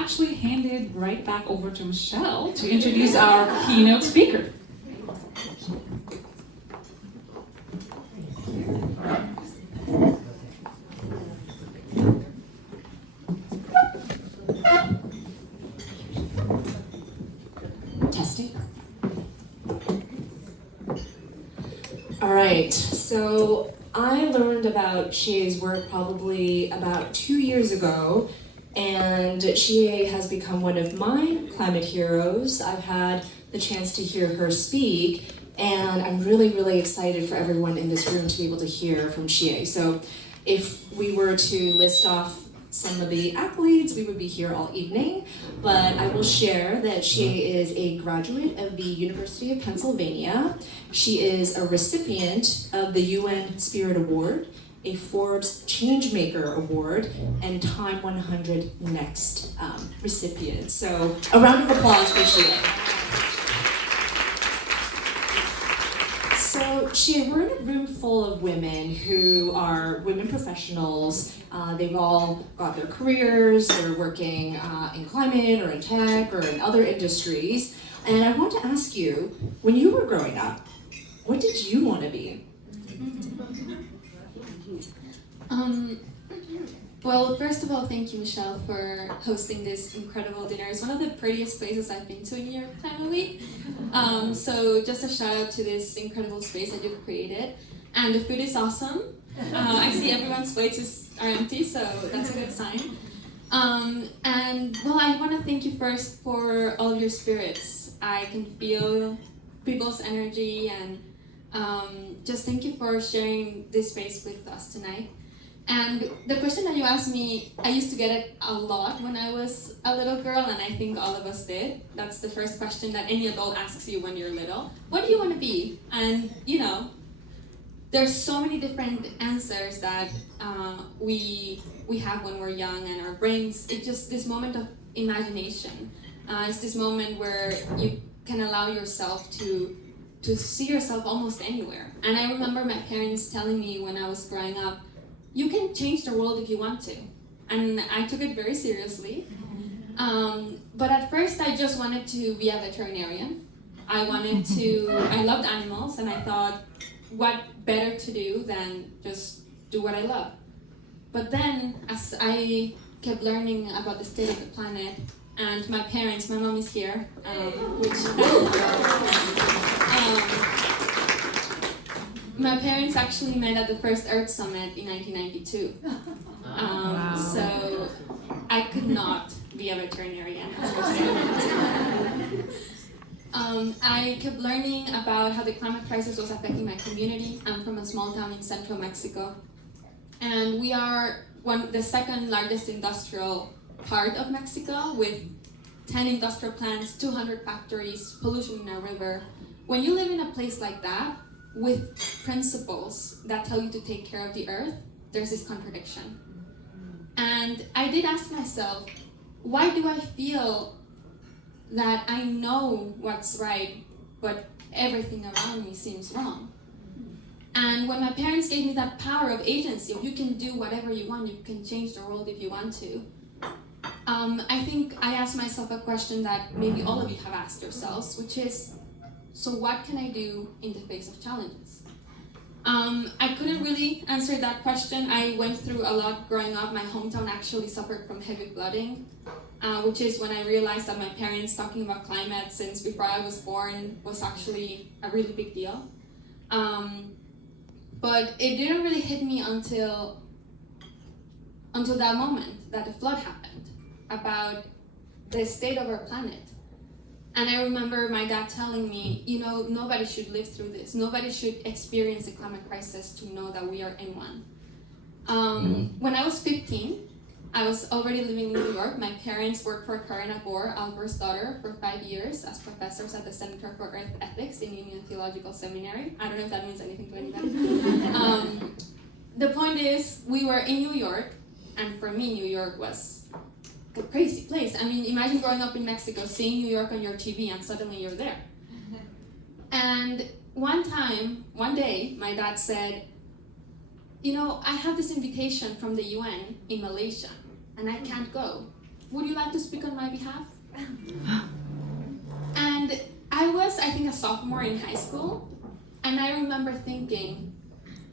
actually hand it right back over to Michelle to introduce our keynote speaker. Testing. All right, so I learned about Xiye's work probably about 2 years ago, and Xiye has become one of my climate heroes. I've had the chance to hear her speak, and I'm really, really excited for everyone in this room to be able to hear from Xiye. So if we were to list off some of the accolades, we would be here all evening, but I will share that Xiye is a graduate of the University of Pennsylvania. She is a recipient of the UN Spirit Award, a Forbes Changemaker Award, and Time 100 Next recipient. So a round of applause for Xiye. So Xiye, we're in a room full of women who are women professionals. They've all got their careers, they're working in climate or in tech or in other industries. And I want to ask you, when you were growing up, what did you want to be? Well, first of all, thank you, Michelle, for hosting this incredible dinner. It's one of the prettiest places I've been to in New York family. So just a shout out to this incredible space that you've created. And the food is awesome. I see everyone's plates are empty, so that's a good sign. And well, I want to thank you first for all of your spirits. I can feel people's energy, and just thank you for sharing this space with us tonight. And the question that you asked me, I used to get it a lot when I was a little girl, and I think all of us did. That's the first question that any adult asks you when you're little. What do you want to be? And, you know, there's so many different answers that we have when we're young, and our brains, it's just this moment of imagination. It's this moment where you can allow yourself to see yourself almost anywhere. And I remember my parents telling me when I was growing up, you can change the world if you want to. And I took it very seriously. But at first I just wanted to be a veterinarian. I loved animals, and I thought, what better to do than just do what I love? But then as I kept learning about the state of the planet, and my parents, my mom is here, my parents actually met at the first Earth Summit in 1992. Wow. So I could not be a veterinarian. I kept learning about how the climate crisis was affecting my community. I'm from a small town in central Mexico. And we are the second largest industrial part of Mexico, with 10 industrial plants, 200 factories, pollution in our river. When you live in a place like that, with principles that tell you to take care of the earth, there's this contradiction. And I did ask myself, why do I feel that I know what's right, but everything around me seems wrong? And when my parents gave me that power of agency, of you can do whatever you want, you can change the world if you want to, I think I asked myself a question that maybe all of you have asked yourselves, which is, so what can I do in the face of challenges? I couldn't really answer that question. I went through a lot growing up. My hometown actually suffered from heavy flooding, which is when I realized that my parents talking about climate since before I was born was actually a really big deal. But it didn't really hit me until that moment that the flood happened, about the state of our planet. And I remember my dad telling me, you know, nobody should live through this. Nobody should experience the climate crisis to know that we are in one. When I was 15, I was already living in New York. My parents worked for Karen Agor, Al Gore's daughter, for 5 years as professors at the Center for Earth Ethics in Union Theological Seminary. I don't know if that means anything to anybody. The point is, we were in New York, and for me, New York was a crazy place. I mean, imagine growing up in Mexico, seeing New York on your TV, and suddenly you're there. And one day, my dad said, you know, I have this invitation from the UN in Malaysia, and I can't go. would you like to speak on my behalf? And I was, I think, a sophomore in high school, and I remember thinking,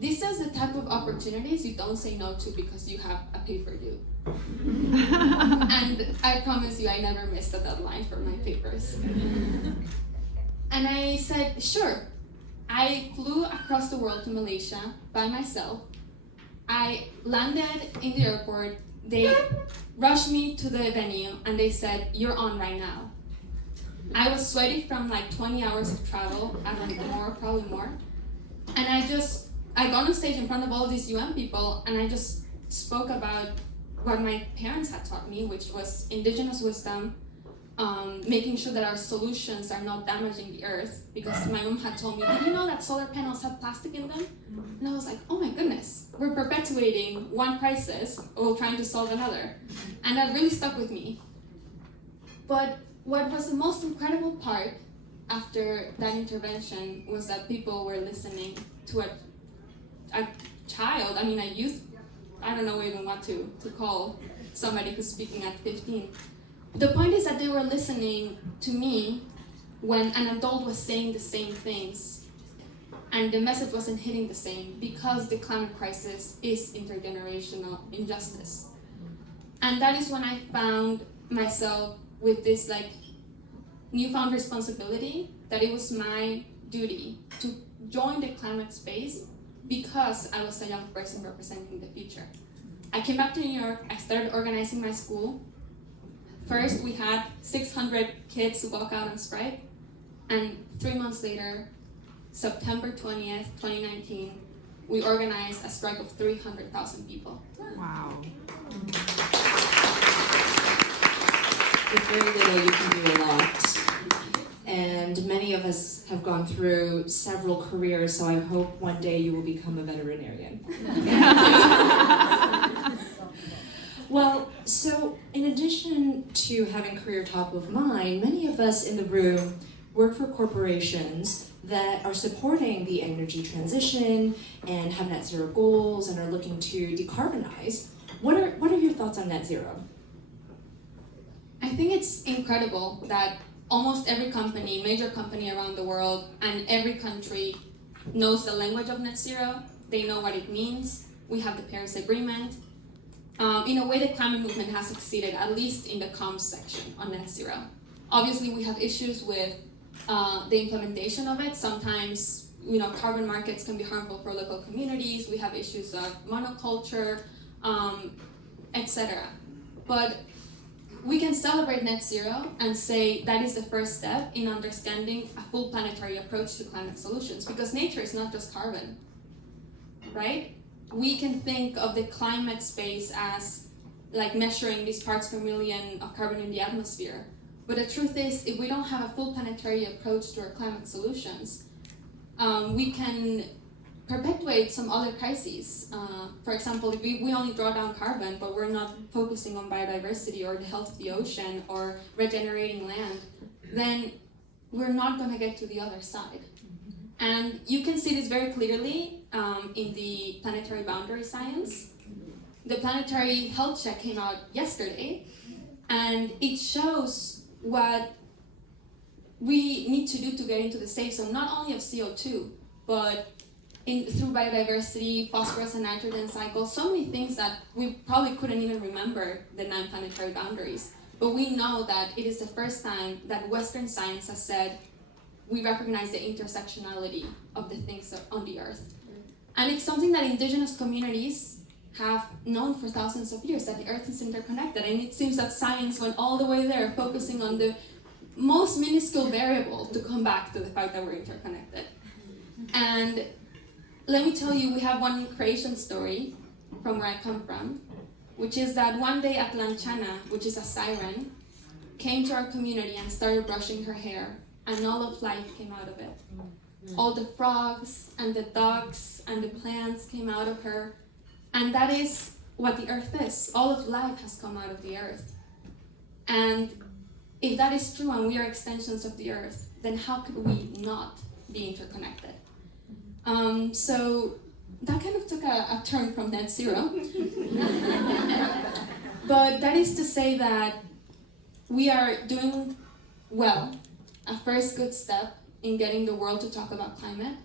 this is the type of opportunities you don't say no to because you have a paper due. And I promise you, I never missed a deadline for my papers. And I said, sure. I flew across the world to Malaysia by myself. I landed in the airport. They rushed me to the venue and they said, you're on right now. I was sweaty from like 20 hours of travel, I don't know, more, probably more. And I got on stage in front of all these UN people and I just spoke about what my parents had taught me, which was indigenous wisdom, making sure that our solutions are not damaging the earth, because my mom had told me, did you know that solar panels have plastic in them? And I was like, oh my goodness, we're perpetuating one crisis while trying to solve another. And that really stuck with me. But what was the most incredible part after that intervention was that people were listening to a child, I mean a youth, I don't know even what to call somebody who's speaking at 15. The point is that they were listening to me when an adult was saying the same things, and the message wasn't hitting the same, because the climate crisis is intergenerational injustice. And that is when I found myself with this like newfound responsibility that it was my duty to join the climate space because I was a young person representing the future. I came back to New York, I started organizing my school. First, we had 600 kids walk out on strike, and 3 months later, September 20th, 2019, we organized a strike of 300,000 people. Wow. With very little, you can do a lot. And many of us have gone through several careers, so I hope one day you will become a veterinarian. Well, so in addition to having career top of mind, many of us in the room work for corporations that are supporting the energy transition and have net zero goals and are looking to decarbonize. What are your thoughts on net zero? I think it's incredible that almost every company, major company around the world, and every country knows the language of net zero. They know what it means. We have the Paris Agreement. In a way, the climate movement has succeeded, at least in the comms section on net zero. Obviously, we have issues with the implementation of it. Sometimes, carbon markets can be harmful for local communities. We have issues of monoculture, etc. But we can celebrate net zero and say that is the first step in understanding a full planetary approach to climate solutions, because nature is not just carbon, right? We can think of the climate space as like measuring these parts per million of carbon in the atmosphere. But the truth is, if we don't have a full planetary approach to our climate solutions, we can perpetuate some other crises. For example, if we only draw down carbon, but we're not focusing on biodiversity or the health of the ocean or regenerating land, then we're not going to get to the other side. And you can see this very clearly in the planetary boundary science. The planetary health check came out yesterday, and it shows what we need to do to get into the safe zone, not only of CO2, but through biodiversity, phosphorus and nitrogen cycles, so many things that we probably couldn't even remember the 9 planetary boundaries. But we know that it is the first time that Western science has said we recognize the intersectionality of the things on the earth. And it's something that indigenous communities have known for thousands of years, that the earth is interconnected. And it seems that science went all the way there, focusing on the most minuscule variable to come back to the fact that we're interconnected. And let me tell you, we have one creation story from where I come from, which is that one day Atlanchana, which is a siren, came to our community and started brushing her hair, and all of life came out of it. All the frogs and the ducks and the plants came out of her, and that is what the earth is. All of life has come out of the earth. And if that is true and we are extensions of the earth, then how could we not be interconnected? So that kind of took a turn from net zero. But that is to say that we are doing well, a first good step in getting the world to talk about climate,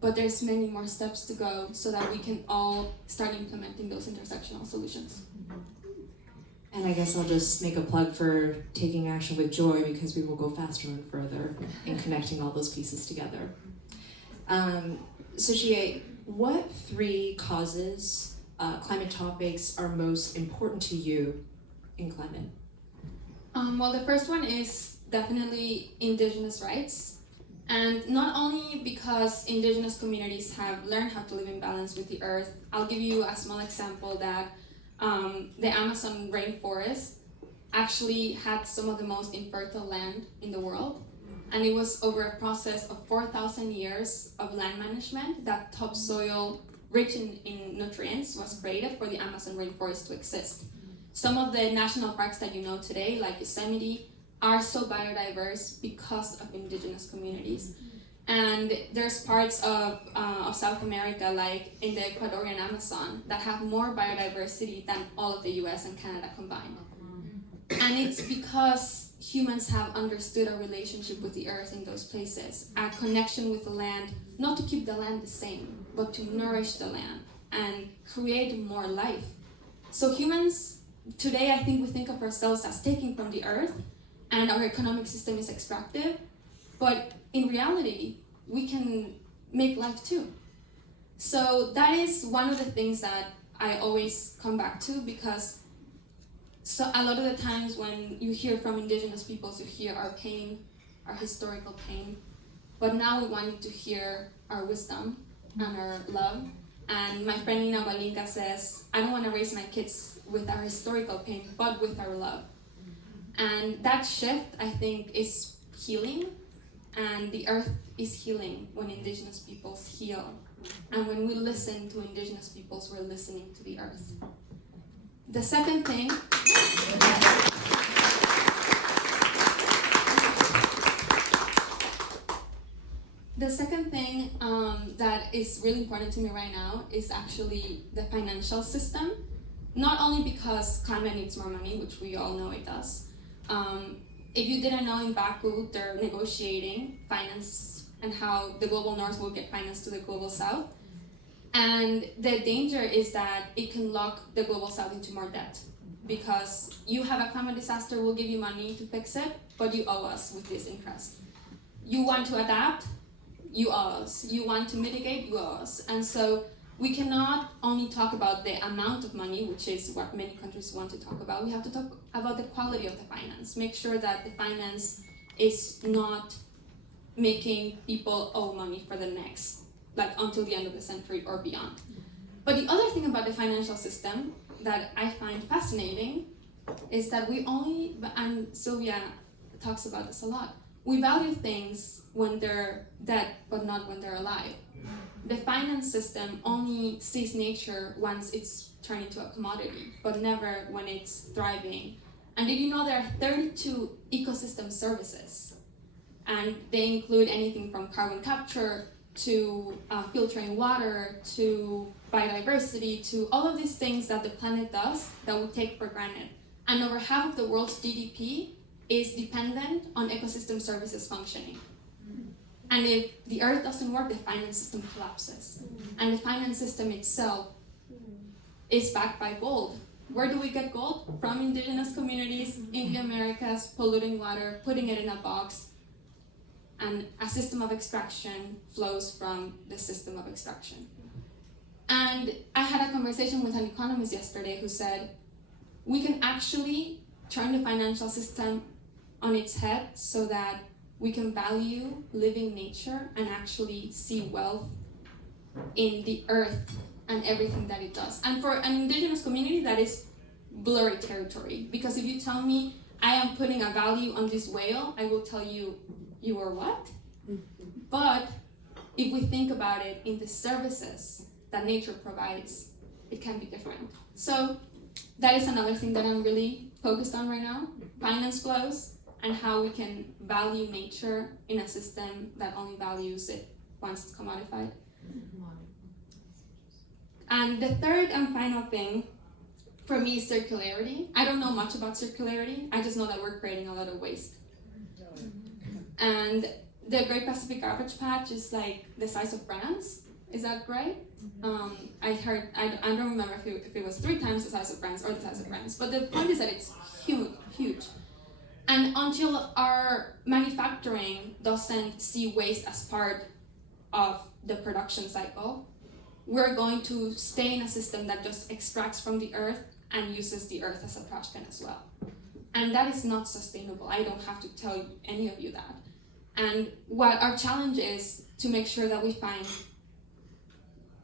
but there's many more steps to go so that we can all start implementing those intersectional solutions. And I guess I'll just make a plug for taking action with joy, because we will go faster and further in connecting all those pieces together. So Xiye, what 3 causes, climate topics are most important to you in climate? Well, the first one is definitely indigenous rights. And not only because indigenous communities have learned how to live in balance with the earth. I'll give you a small example that the Amazon rainforest actually had some of the most infertile land in the world. And it was over a process of 4,000 years of land management that topsoil rich in nutrients was created for the Amazon rainforest to exist. Some of the national parks that you know today, like Yosemite, are so biodiverse because of indigenous communities. And there's parts of South America, like in the Ecuadorian Amazon, that have more biodiversity than all of the US and Canada combined. And it's because humans have understood a relationship with the earth in those places, a connection with the land, not to keep the land the same, but to nourish the land and create more life. So humans, today I think we think of ourselves as taking from the earth, and our economic system is extractive, but in reality, we can make life too. So that is one of the things that I always come back to, because so a lot of the times when you hear from indigenous peoples, you hear our pain, our historical pain, but now we want you to hear our wisdom and our love. And my friend Nina Balinka says, I don't want to raise my kids with our historical pain, but with our love. And that shift, I think, is healing, and the earth is healing when indigenous peoples heal. And when we listen to indigenous peoples, we're listening to the earth. The second thing, that is really important to me right now is actually the financial system. Not only because climate needs more money, which we all know it does. If you didn't know, in Baku, they're negotiating finance and how the global north will get finance to the global south. And the danger is that it can lock the global south into more debt, because you have a climate disaster, we'll give you money to fix it, but you owe us with this interest. You want to adapt, you owe us. You want to mitigate, you owe us. And so we cannot only talk about the amount of money, which is what many countries want to talk about. We have to talk about the quality of the finance. Make sure that the finance is not making people owe money for the next, like until the end of the century or beyond. But the other thing about the financial system that I find fascinating is that we only, and Sylvia talks about this a lot, we value things when they're dead, but not when they're alive. The finance system only sees nature once it's turned into a commodity, but never when it's thriving. And did you know there are 32 ecosystem services? And they include anything from carbon capture to filtering water, to biodiversity, to all of these things that the planet does that we take for granted. And over half of the world's GDP is dependent on ecosystem services functioning. And if the earth doesn't work, the finance system collapses. And the finance system itself is backed by gold. Where do we get gold? From indigenous communities in the Americas, polluting water, putting it in a box, and a system of extraction flows from the system of extraction. And I had a conversation with an economist yesterday who said, we can actually turn the financial system on its head so that we can value living nature and actually see wealth in the earth and everything that it does. And for an indigenous community, that is blurry territory. Because if you tell me I am putting a value on this whale, I will tell you, you are what? But if we think about it in the services that nature provides, it can be different. So that is another thing that I'm really focused on right now, finance flows, and how we can value nature in a system that only values it once it's commodified. And the third and final thing for me is circularity. I don't know much about circularity. I just know that we're creating a lot of waste. And the Great Pacific Garbage Patch is like the size of France. Is that right? I heard, I don't remember if it was 3 times the size of France or the size of France, but the point is that it's huge. And until our manufacturing doesn't see waste as part of the production cycle, we're going to stay in a system that just extracts from the earth and uses the earth as a trash can as well. And that is not sustainable. I don't have to tell any of you that. And what our challenge is to make sure that we find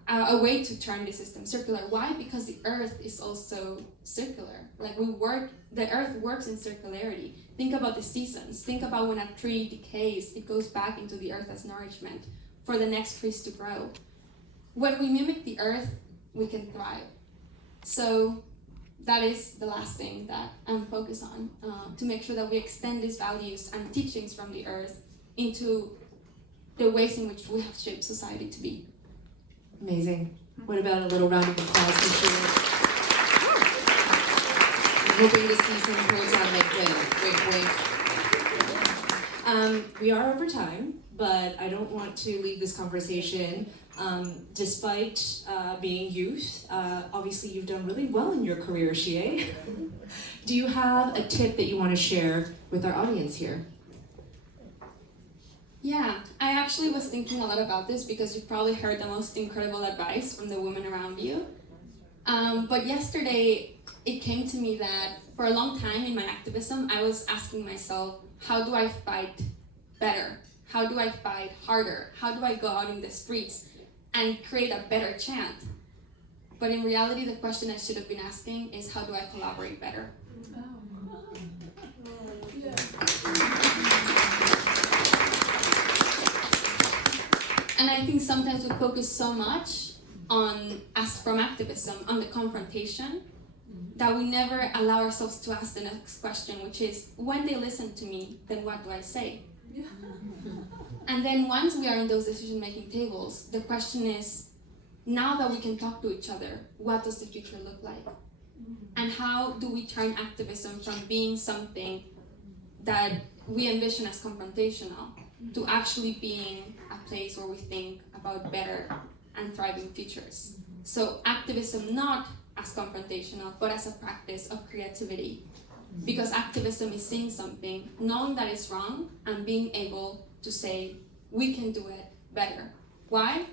a way to turn the system circular. Why? Because the earth is also circular. Like the earth works in circularity. Think about the seasons. Think about when a tree decays, it goes back into the earth as nourishment for the next trees to grow. When we mimic the earth, we can thrive. So that is the last thing that I'm focused on, to make sure that we extend these values and teachings from the earth into the ways in which we have shaped society to be. Amazing. What about a little round of applause for Xiye? I'm hoping to see some holds on LinkedIn. Wink, wink. We are over time, but I don't want to leave this conversation. Despite being youth, obviously you've done really well in your career, Xiye. Do you have a tip that you want to share with our audience here? Yeah, I actually was thinking a lot about this because you've probably heard the most incredible advice from the women around you. But yesterday, it came to me that for a long time in my activism, I was asking myself, how do I fight better? How do I fight harder? How do I go out in the streets and create a better chant? But in reality, the question I should have been asking is, how do I collaborate better? And I think sometimes we focus so much on, as from activism, on the confrontation, that we never allow ourselves to ask the next question, which is, when they listen to me, then what do I say? And then once we are in those decision-making tables, the question is, now that we can talk to each other, what does the future look like? And how do we turn activism from being something that we envision as confrontational to actually being a place where we think about better and thriving futures? So activism not as confrontational, but as a practice of creativity. Because activism is seeing something, knowing that it's wrong, and being able to say, we can do it better. Why?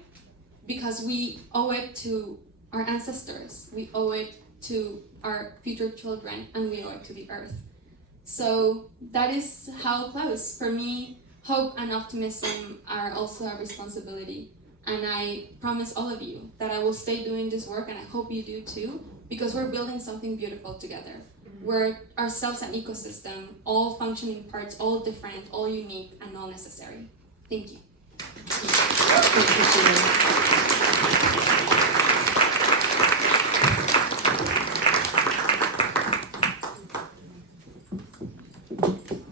Because we owe it to our ancestors, we owe it to our future children, and we owe it to the earth. So that is how close. For me, hope and optimism are also a responsibility. And I promise all of you that I will stay doing this work, and I hope you do too, because we're building something beautiful together. We're ourselves an ecosystem, all functioning parts, all different, all unique, and all necessary. Thank you. Thank you, Xiye.